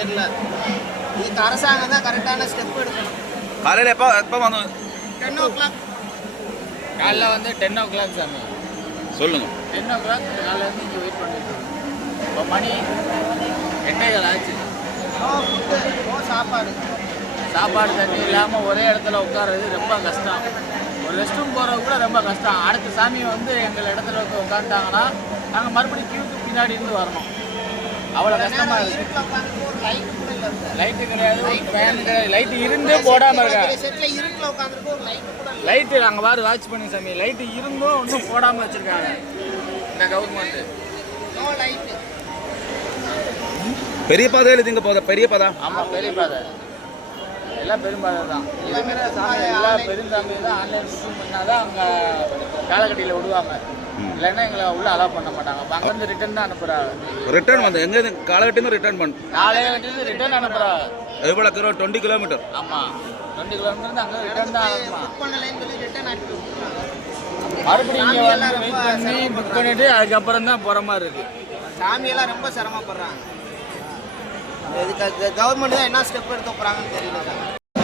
தெரியல. இதுக்கு அரசாங்கம் தான் கரெக்டான ஸ்டெப் எடுக்கணும். காலையில் எப்போ வந்து 10 o'clock. காலைல வந்து 10 o'clock சாமி. சொல்லுங்க. 10 o'clock காலைல இருந்து இங்கே வெயிட் பண்ணிட்டு இருக்கோம். இப்போ மணி 8:15 ஆச்சு. நோ ஃபுட்டு, நோ சாப்பாடு. சாப்பாடு தண்ணி இல்லாமல் ஒரே இடத்துல உட்கார்றது ரொம்ப கஷ்டம். ஒரு ரெஸ்ட் ரூம் போகிறது கூட ரொம்ப கஷ்டம். அடுத்த சாமி வந்து எங்கள் இடத்துல வந்து உட்காந்துட்டாங்கன்னா நாங்கள் மறுபடியும் கியூக்கு பின்னாடி இருந்து வரணும். அவ்வளோ கஷ்டமாக இருக்குது. இருட்டில் உட்காந்துட்டு ஒரு லைட்டு கூட இல்லை. லைட்டு கிடையாது, ஒரு ஃபேன் கிடையாது. லைட்டு இருந்து போடாமல் இருக்காங்க. செட்டில் இருட்டில் உட்காந்துட்டு ஒரு லைட்டு கூட இல்லை. லைட்டு நாங்கள் வாரு வாட்ச் பண்ணுங்க சாமி. லைட்டு இருந்தும் ஒன்றும் போடாமல் வச்சுருக்காங்க இந்த கவர்மெண்ட்டு. No light. பெரிய பாதையில் இதுங்க போதா? பெரிய பாதை. ஆமாம், பெரிய பாதை. எல்லாம் பெரும்பாதை தான். எல்லாமே சாமி எல்லாம் பெருந்தாமி தான். ஆன்லைன் புக்கிங் பண்ணால் தான் அங்கே காலக்கட்டியில் விடுவாங்க. இல்லைன்னா எங்களை உள்ளே அலோவ் பண்ண மாட்டாங்க. அப்போ அங்கேருந்து ரிட்டர்ன் தான் அனுப்புகிறாங்க. ரிட்டர்ன் வந்து எங்கே காலகட்டின்னு ரிட்டர்ன் பண்ணு. காலையில் ரிட்டர்ன் அனுப்புகிறாங்க. எவ்வளோ 20 கிலோமீட்டர். ஆமாம், 20 கிலோமீட்டர் அங்கே ரிட்டர்ன் தான் அனுப்பலாம். புக் பண்ணலைன்னு சொல்லி ரிட்டர்ன் அனுப்பி விட்டுருவாங்க. மறுபடியும் இங்கே வந்து வெயிட் பண்ணி புக் பண்ணிவிட்டு அதுக்கப்புறம் தான் போகிற மாதிரி இருக்குது. சாமியெல்லாம் ரொம்ப சிரமப்படுறாங்க. இதுக்கு கவர்மெண்ட் தான் என்ன ஸ்டெப் எடுக்க போகிறாங்கன்னு தெரியல.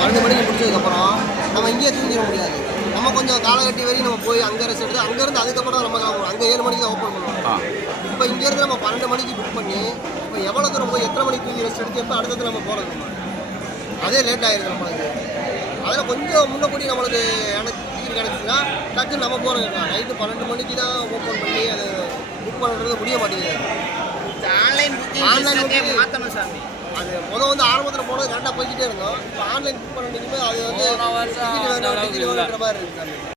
12 மணிக்கு முடிச்சதுக்கப்புறம் நம்ம இங்கேயே தூங்கிட முடியாது. நம்ம கொஞ்சம் காலகட்டி வரையும் நம்ம போய் அங்கே ரெஸ்ட் எடுத்து அங்கேருந்து அதுக்கப்புறம் நம்ம கிளம்பணும். அங்கே 7 மணிக்கு தான் ஓப்பன் பண்ணுவோம். இப்போ இங்கேருந்து நம்ம 12 மணிக்கு புக் பண்ணி இப்போ எவ்வளோ தூரம் போய் எத்தனை மணிக்கு தூங்கி ரெஸ்ட் எடுத்து எப்போ அடுத்தது நம்ம போகிறது நம்ம அதே லேட் ஆகிடுது நம்மளுக்கு. அதில் கொஞ்சம் முன்னக்கூடி நம்மளுக்கு டிக்கெட் கிடச்சிச்சுன்னா டக்குன்னு நம்ம போகிறோம். நைட்டு 12 மணிக்கு தான் ஓப்பன் பண்ணி அது புக் பண்ணுறது முடிய மாட்டேங்குது. ஆன்லைன் புக்கிங் மாற்றணும் சாமி. அது வந்து ஆரம்பத்தில் போனது கரெக்டாக போய்கிட்டே இருந்தோம். இப்போ ஆன்லைன் புக் பண்ணிட்டு அது வந்து டிக்கெட் வேணுன்ற மாதிரி இருக்குது.